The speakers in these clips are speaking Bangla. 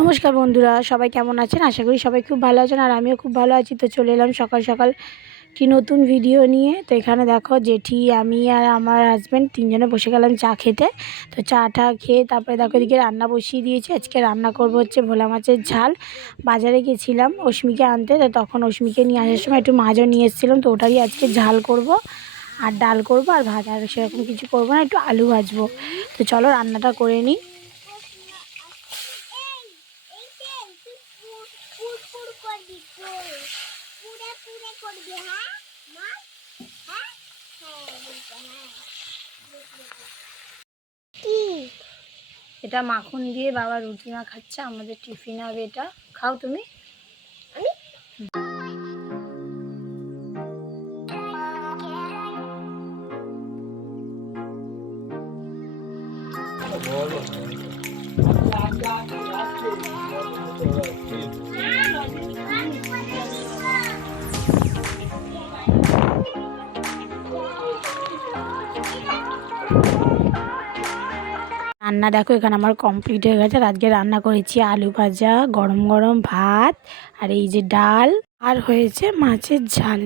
নমস্কার বন্ধুরা, সবাই কেমন আছেন? আশা করি সবাই খুব ভালো আছেন আর আমিও খুব ভালো আছি। তো চলে এলাম সকাল সকাল কি নতুন ভিডিও নিয়ে। তো এখানে দেখো জেঠি, আমি আর আমার হাজব্যান্ড তিনজনে বসে গেলাম চা খেতে। তো চাটা খেয়ে তারপরে দেখো এদিকে রান্না বসিয়ে দিয়েছি। আজকে রান্না করব হচ্ছে ভোলা মাছের ঝাল। বাজারে গেছিলাম অস্মিকে আনতে, তো তখন অস্মিকে নিয়ে আসার সময় একটু মাছও নিয়ে এসেছিলাম। তো ওটারই আজকে ঝাল করব আর ডাল করব আর ভাত, আর সেরকম কিছু করবো না, একটু আলু ভাজবো। তো চলো রান্নাটা করে নিই। এটা মাখন দিয়ে বাবা রুটি খাচ্ছে, আমাদের টিফিন হবে এটা। খাও তুমি। রান্না দেখো এখানে আমার কমপ্লিট হয়ে গেছে। আজকে রান্না করেছি আলু ভাজা, গরম গরম ভাত, আর এই যে ডাল, আর হয়েছে মাছের ঝাল।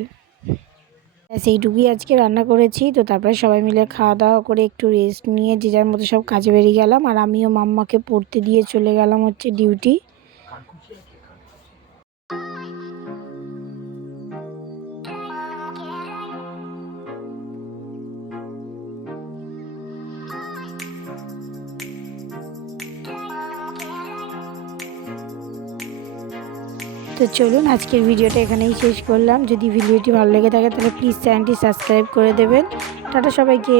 সেইটুকুই আজকে রান্না করেছি। তো তারপরে সবাই মিলে খাওয়া দাওয়া করে একটু রেস্ট নিয়ে যে যার মতো সব কাজে বেরিয়ে গেলাম। আর আমিও মাম্মাকে পড়তে দিয়ে চলে গেলাম হচ্ছে ডিউটি। তো চলুন আজকের ভিডিওটা এখানেই শেষ করলাম। যদি ভিডিওটি ভালো লেগে থাকে তাহলে প্লিজ চ্যানেলটি সাবস্ক্রাইব করে দেবেন। টাটা সবাইকে।